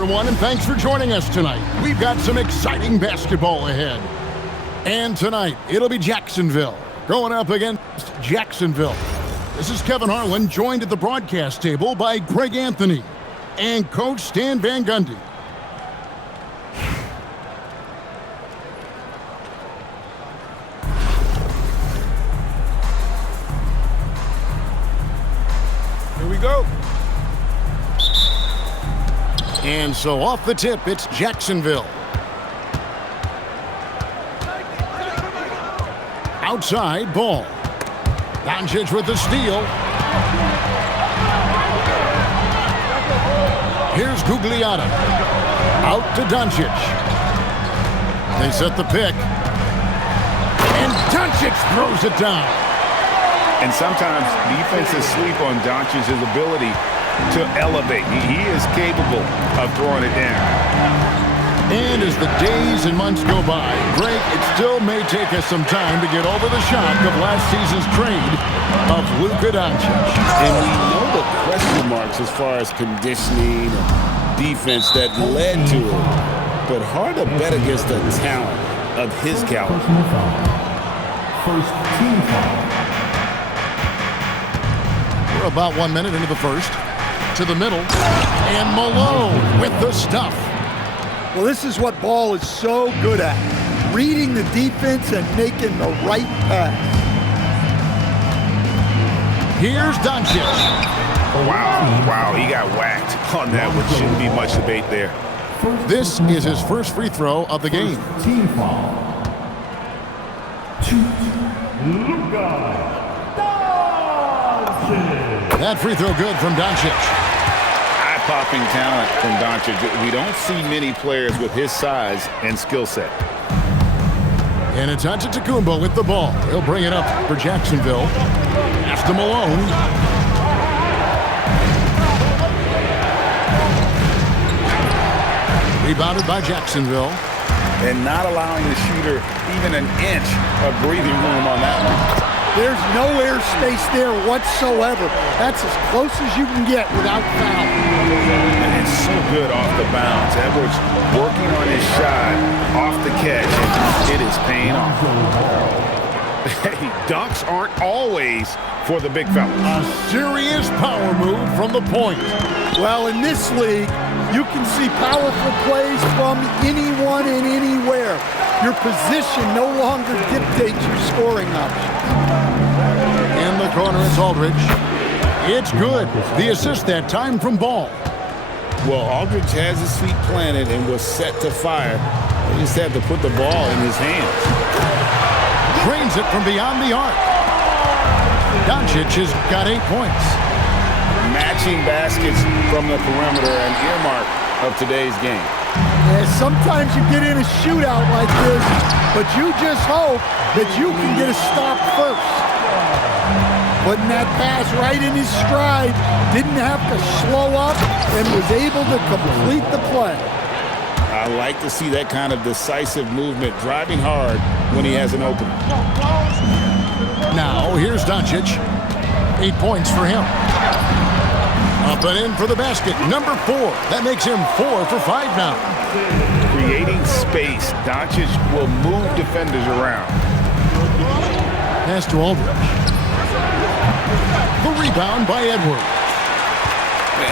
Everyone, and thanks for joining us tonight. We've got some exciting basketball ahead. And tonight, it'll be Jacksonville going up against Jacksonville. This is Kevin Harlan, joined at the broadcast table by Greg Anthony and Coach Stan Van Gundy. Here we go. And so off the tip, it's Jacksonville. Outside ball. Doncic with the steal. Here's Gugliotta. Out to Doncic. They set the pick. And Doncic throws it down. And sometimes defenses sleep on Doncic's ability to elevate. He is capable of throwing it down. And as the days and months go by, Greg, it still may take us some time to get over the shock of last season's trade of Luka Doncic. And we know the question marks as far as conditioning and defense that led to it. But hard to bet against the talent of his caliber. First team foul. We're about 1 minute into the first. To the middle. And Malone with the stuff. Well, this is what Ball is so good at. Reading the defense and making the right pass. Here's Doncic. Wow, he got whacked on that, which shouldn't be much debate there. This is his first free throw of the game. Team foul. Luka Doncic. That free throw good from Doncic. Eye-popping talent from Doncic. We don't see many players with his size and skill set. And it's Antetokounmpo with the ball. He'll bring it up for Jacksonville. Pass to Malone. Rebounded by Jacksonville. And not allowing the shooter even an inch of breathing room on that one. There's no air space there whatsoever. That's as close as you can get without foul. And it's so good off the bounce. Edwards working on his shot off the catch. It is paying off. Hey, dunks aren't always for the big fella. A serious power move from the point. Well, in this league, you can see powerful plays from anyone and anywhere. Your position no longer dictates your scoring option. In the corner, it's Aldridge. It's good. The assist that time from Ball. Well, Aldridge has his feet planted and was set to fire. He just had to put the ball in his hands. Drains it from beyond the arc. Doncic has got 8 points. Matching baskets from the perimeter, an earmark of today's game. Yeah, sometimes you get in a shootout like this, but you just hope that you can get a stop first. Putting that pass right in his stride, didn't have to slow up, and was able to complete the play. I like to see that kind of decisive movement, driving hard when he has an opening. Now, here's Doncic. 8 points for him. Up and in for the basket, number 4. That makes him 4 for 5 now. Creating space, Doncic will move defenders around. Pass to Aldridge. The rebound by Edwards.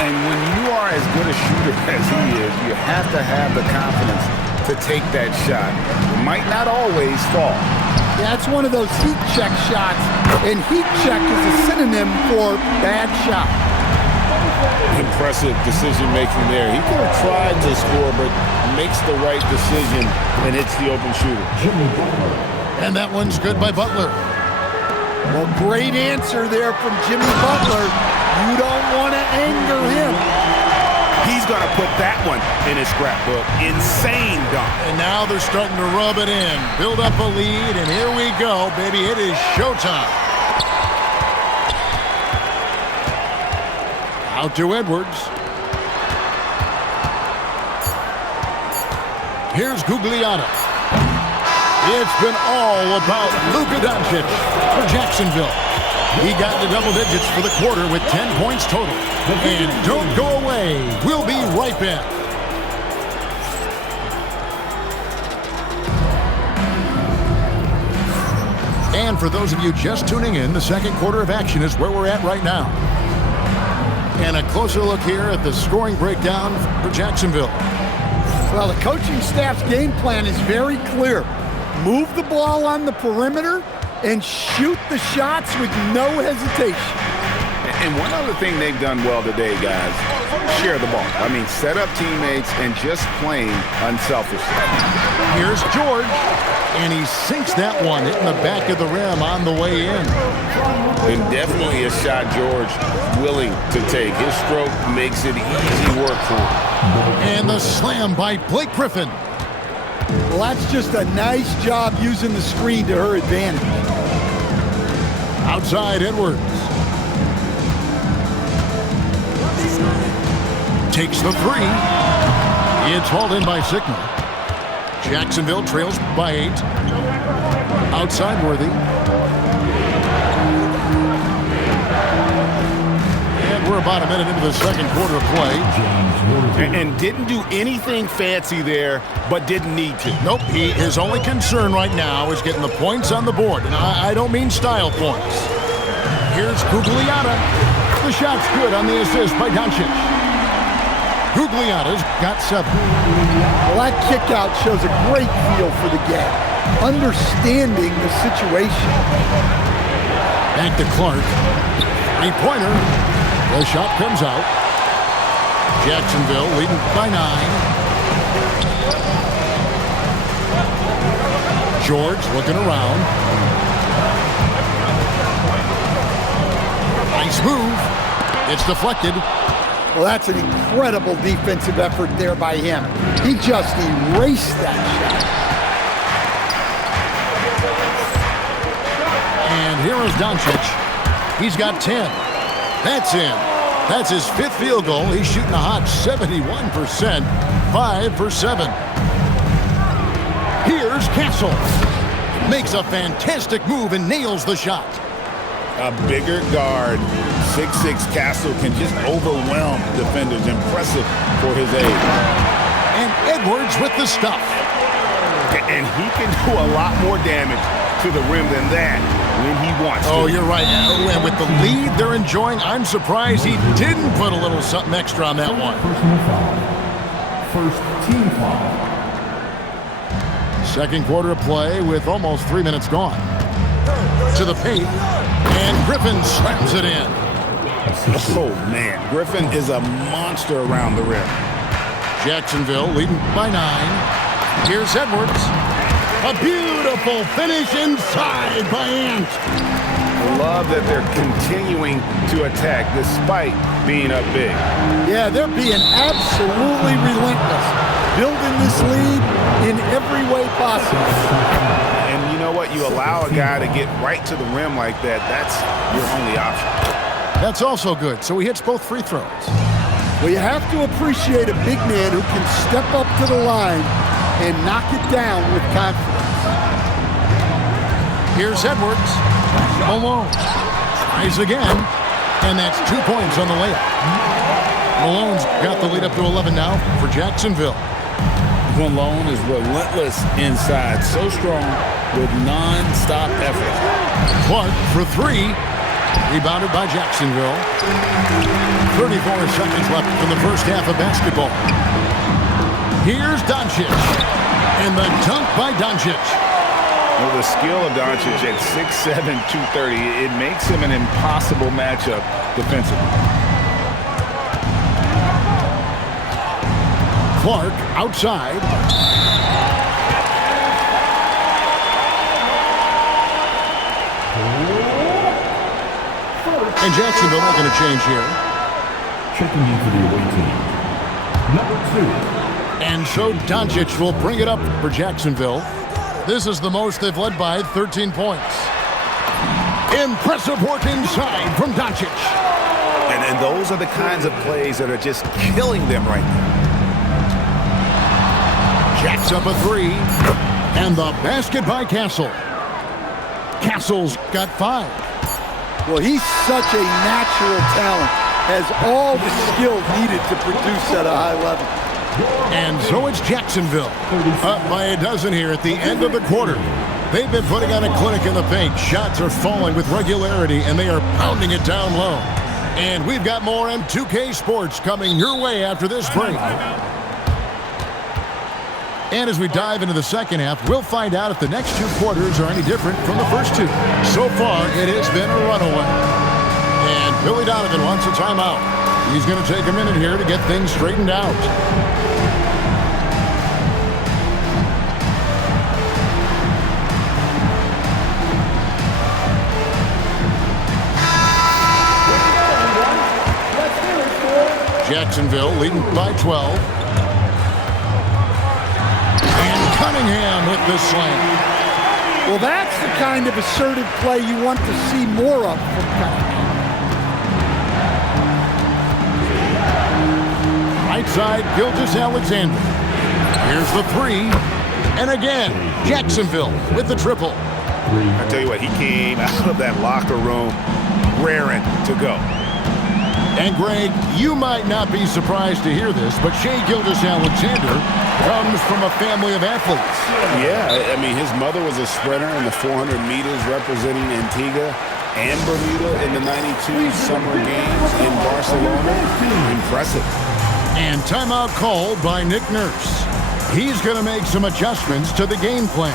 And when you are as good a shooter as he is, you have to have the confidence to take that shot. It might not always fall. Yeah, it's one of those heat check shots, and heat check is a synonym for bad shot. Impressive decision-making there. He could have tried to score, but makes the right decision and hits the open shooter. And that one's good by Butler. Well, great answer there from Jimmy Butler. You don't want to anger him. He's going to put that one in his scrapbook. Insane dunk. And now they're starting to rub it in. Build up a lead, and here we go, baby. It is showtime. Out to Edwards. Here's Gugliotta. It's been all about Luka Doncic for Jacksonville. He got to double digits for the quarter with 10 points total. And don't go away. We'll be right back. And for those of you just tuning in, the second quarter of action is where we're at right now. And a closer look here at the scoring breakdown for Jacksonville. Well, the coaching staff's game plan is very clear. Move the ball on the perimeter and shoot the shots with no hesitation. And one other thing they've done well today, guys, share the ball. I mean, set up teammates and just plain unselfishly. Here's George, and he sinks that one, hitting the back of the rim on the way in. And definitely a shot George willing to take. His stroke makes it easy work for him. And the slam by Blake Griffin. Well, that's just a nice job using the screen to her advantage. Outside Edwards. Takes the three. It's hauled in by Sigma. Jacksonville trails by 8. Outside Worthy. And we're about a minute into the second quarter of play. And didn't do anything fancy there, but didn't need to. Nope, his only concern right now is getting the points on the board. And I don't mean style points. Here's Gugliotta. The shot's good on the assist by Doncic. Gugliotta's got 7. Well, that kick out shows a great feel for the game, understanding the situation. Back to Clark. 3-pointer. The shot comes out. Jacksonville leading by 9. George looking around. Nice move. It's deflected. Well, that's an incredible defensive effort there by him. He just erased that shot. And here is Doncic. He's got 10. That's in. That's his 5th field goal. He's shooting a hot 71%. 5 for 7. Here's Castle. Makes a fantastic move and nails the shot. A bigger guard, 6'6" Castle, can just overwhelm defenders. Impressive for his age. And Edwards with the stuff. And he can do a lot more damage to the rim than that when he wants to. Oh, you're right. And with the lead they're enjoying, I'm surprised he didn't put a little something extra on that one. Personal foul. First team foul. Second quarter of play with almost 3 minutes gone. To the paint. And Griffin slams it in. Oh, man. Griffin is a monster around the rim. Jacksonville leading by 9. Here's Edwards. A beautiful finish inside by Ant. Love that they're continuing to attack despite being up big. Yeah, they're being absolutely relentless, building this lead in every way possible. And you know what? You allow a guy to get right to the rim like that, that's your only option. That's also good. So he hits both free throws. Well, you have to appreciate a big man who can step up to the line and knock it down with confidence. Here's Edwards. Malone tries again, and that's 2 points on the layup. Malone's got the lead up to 11 now for Jacksonville. Malone is relentless inside, so strong with non-stop effort. Clark for 3. Rebounded by Jacksonville. 34 seconds left in the first half of basketball. Here's Doncic. And the dunk by Doncic. Well, the skill of Doncic at 6'7", 230, it makes him an impossible matchup defensively. Clark outside. And Jacksonville making a change here. Checking into the away team. Number 2. And so Doncic will bring it up for Jacksonville. This is the most they've led by 13 points. Impressive work inside from Doncic. And those are the kinds of plays that are just killing them right now. Jacks up a 3. And the basket by Castle. Castle's got 5. Well, he's such a natural talent, has all the skill needed to produce at a high level. And so it's Jacksonville, up by a dozen here at the end of the quarter. They've been putting on a clinic in the paint. Shots are falling with regularity, and they are pounding it down low. And we've got more M2K Sports coming your way after this break. And as we dive into the second half, we'll find out if the next two quarters are any different from the first two. So far, it has been a runaway. And Billy Donovan wants a timeout. He's going to take a minute here to get things straightened out. Jacksonville leading by 12. And Cunningham with the slam. Well, that's the kind of assertive play you want to see more of from Cunningham. Right side, Gilgeous-Alexander. Here's the three. And again, Jacksonville with the triple. I tell you what, he came out of that locker room raring to go. And Greg, you might not be surprised to hear this, but Shai Gilgeous-Alexander comes from a family of athletes. Yeah, I mean, his mother was a sprinter in the 400 meters representing Antigua and Bermuda in the 92 Summer Games in Barcelona. Impressive. And timeout called by Nick Nurse. He's going to make some adjustments to the game plan.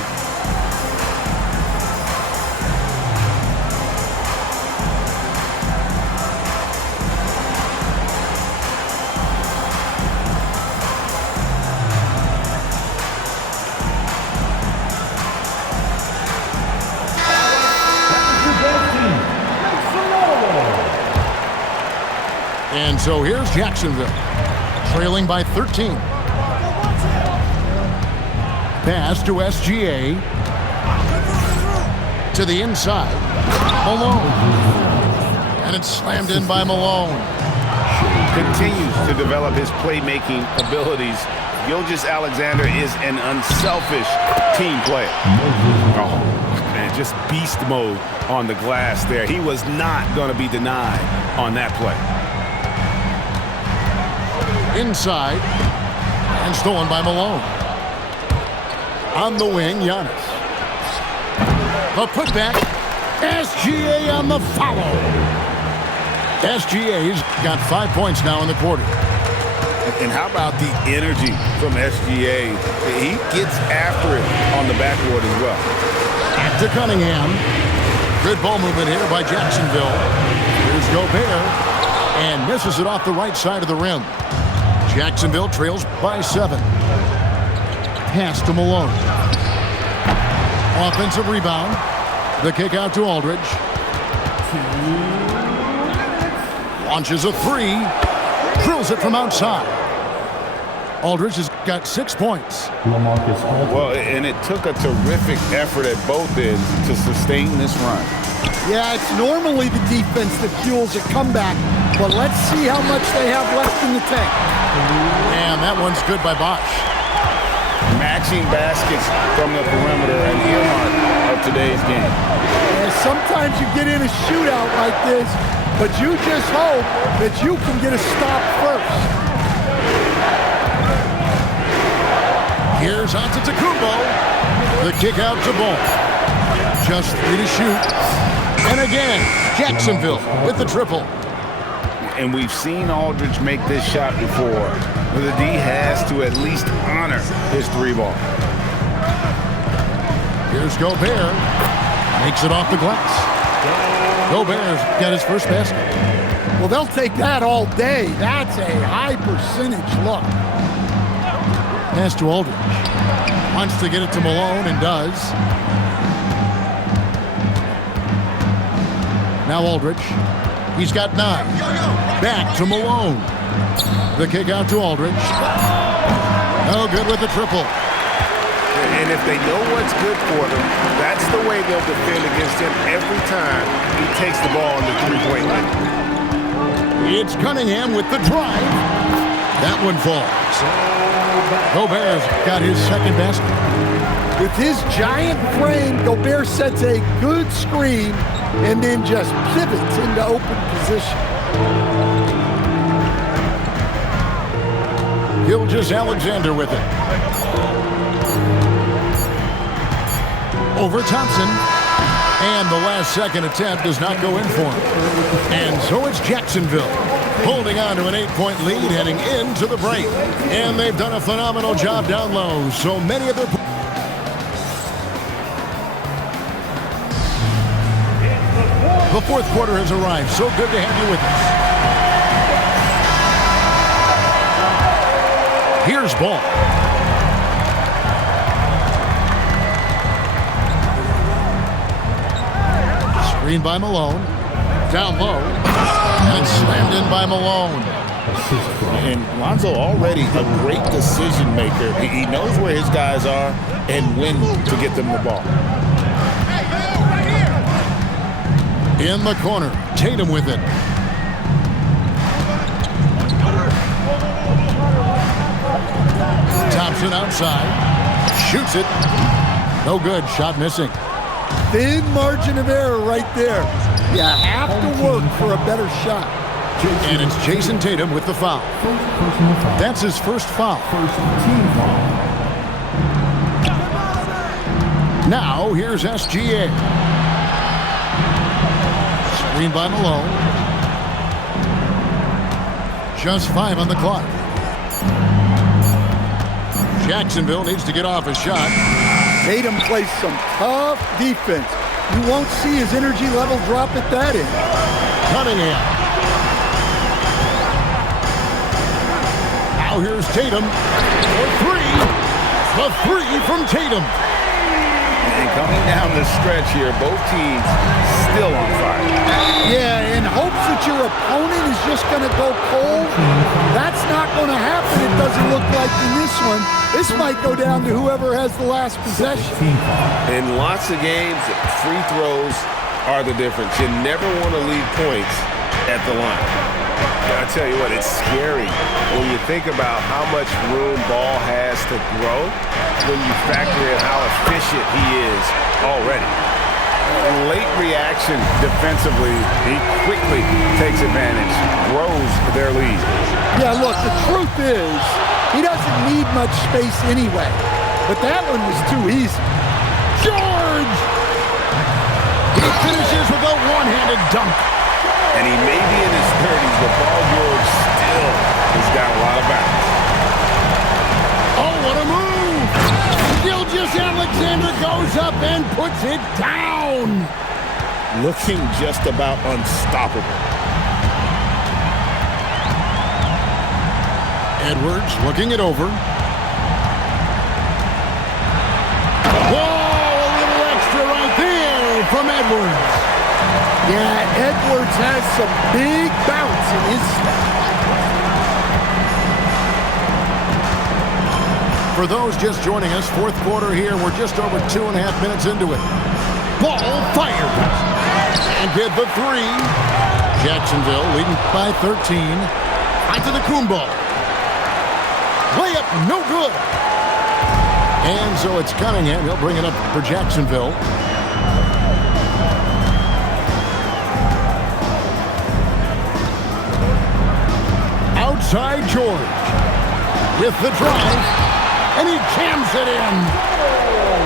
And so here's Jacksonville, trailing by 13. Pass to SGA. To the inside. Malone. And it's slammed in by Malone. Continues to develop his playmaking abilities. Gilgeous-Alexander is an unselfish team player. Oh, man, just beast mode on the glass there. He was not going to be denied on that play. Inside, and stolen by Malone. On the wing, Giannis. The putback, SGA on the follow. SGA's got 5 points now in the quarter. And how about the energy from SGA? He gets after it on the backboard as well. Back to Cunningham. Good ball movement here by Jacksonville. Here's Gobert, and misses it off the right side of the rim. Jacksonville trails by 7. Pass to Malone. Offensive rebound. The kick out to Aldridge. Launches a three. Drills it from outside. Aldridge has got 6 points. Well, and it took a terrific effort at both ends to sustain this run. Yeah, it's normally the defense that fuels a comeback, but let's see how much they have left in the tank. And that one's good by Bosch. Matching baskets from the perimeter and earmark of today's game. And sometimes you get in a shootout like this, but you just hope that you can get a stop first. Here's Antetokounmpo. The kick out to Ball. Just 3 to shoot. And again, Jacksonville with the triple. And we've seen Aldridge make this shot before, but the D has to at least honor his 3-ball. Here's Gobert. Makes it off the glass. Gobert's got his first basket. Well, they'll take that all day. That's a high percentage look. Pass to Aldridge. Wants to get it to Malone and does. Now Aldridge. He's got 9. Back to Malone. The kick out to Aldridge. No good with the triple. And if they know what's good for them, that's the way they'll defend against him every time he takes the ball on the three-point line. It's Cunningham with the drive. That one falls. Gobert's got his second basket. With his giant frame, Gobert sets a good screen and then just pivots into open position. Gilgeous-Alexander with it. over Thompson. And the last second attempt does not go in for him. And so it's Jacksonville holding on to an 8-point lead heading into the break. And they've done a phenomenal job down low. So many of their... The fourth quarter has arrived. So good to have you with us. Here's ball. Screen by Malone. Down low. And it's slammed in by Malone. And Lonzo already a great decision maker. He knows where his guys are and when to get them the ball. In the corner, Tatum with it. Thompson outside. Shoots it. No good. Shot missing. Thin margin of error right there. You have to work for a better shot. And it's Jason Tatum with the foul. That's his first foul. Now, here's SGA. Screen by Malone. Just 5 on the clock. Jacksonville needs to get off a shot. Tatum plays some tough defense. You won't see his energy level drop at that end. Cunningham. Now here's Tatum for 3. The 3 from Tatum. And coming down the stretch here, both teams still on fire. Yeah, in hopes that your opponent is just going to go cold. That's not going to happen, it doesn't look like in this one. This might go down to whoever has the last possession. In lots of games, free throws are the difference. You never want to leave points at the line. I tell you what, it's scary when you think about how much room ball has to grow when you factor in how efficient he is already. Late reaction defensively, he quickly takes advantage, grows their lead. Yeah, look, the truth is, he doesn't need much space anyway. But that one was too easy. George! He finishes with a one-handed dunk. And he may be in his 30s, but Paul George still has got a lot of balance. Oh, what a move! Gilgeous-Alexander goes up and puts it down. Looking just about unstoppable. Edwards looking it over. Whoa, a little extra right there from Edwards. Yeah, Edwards has some big bounce in his step. For those just joining us, fourth quarter here. We're just over 2.5 minutes into it. Ball fired. And get the 3. Jacksonville leading by 13. Out to the Kumbo. Layup, no good. And so it's Cunningham. He'll bring it up for Jacksonville. Outside George with the drive, and he jams it in.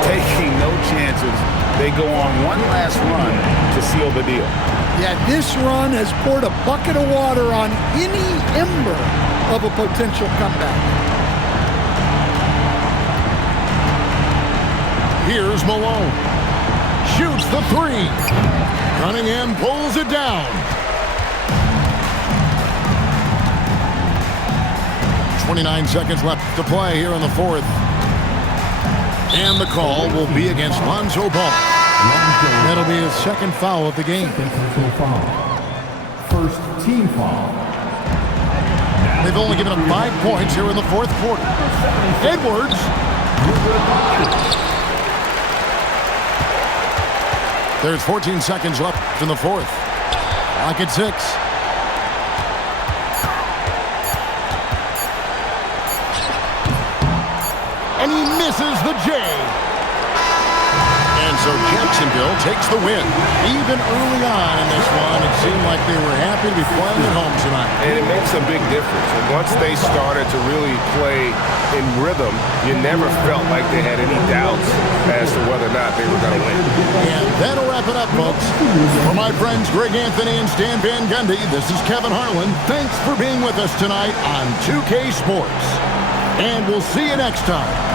Taking no chances. They go on one last run to seal the deal. Yeah, this run has poured a bucket of water on any ember of a potential comeback. Here's Malone. Shoots the 3. Cunningham pulls it down. 29 seconds left to play here in the fourth. And the call will be against Lonzo Ball. That'll be his second foul of the game. First team foul. They've only given up 5 points here in the fourth quarter. Edwards. There's 14 seconds left in the fourth. Clock at 6. And he misses the J. And So Jacksonville takes the win. Even early on in this one, it seemed like they were happy to be playing at home tonight. And it makes a big difference. And once they started to really play in rhythm, you never felt like they had any doubts as to whether or not they were going to win. And that'll wrap it up, folks. For my friends Greg Anthony and Stan Van Gundy, this is Kevin Harlan. Thanks for being with us tonight on 2K Sports. And we'll see you next time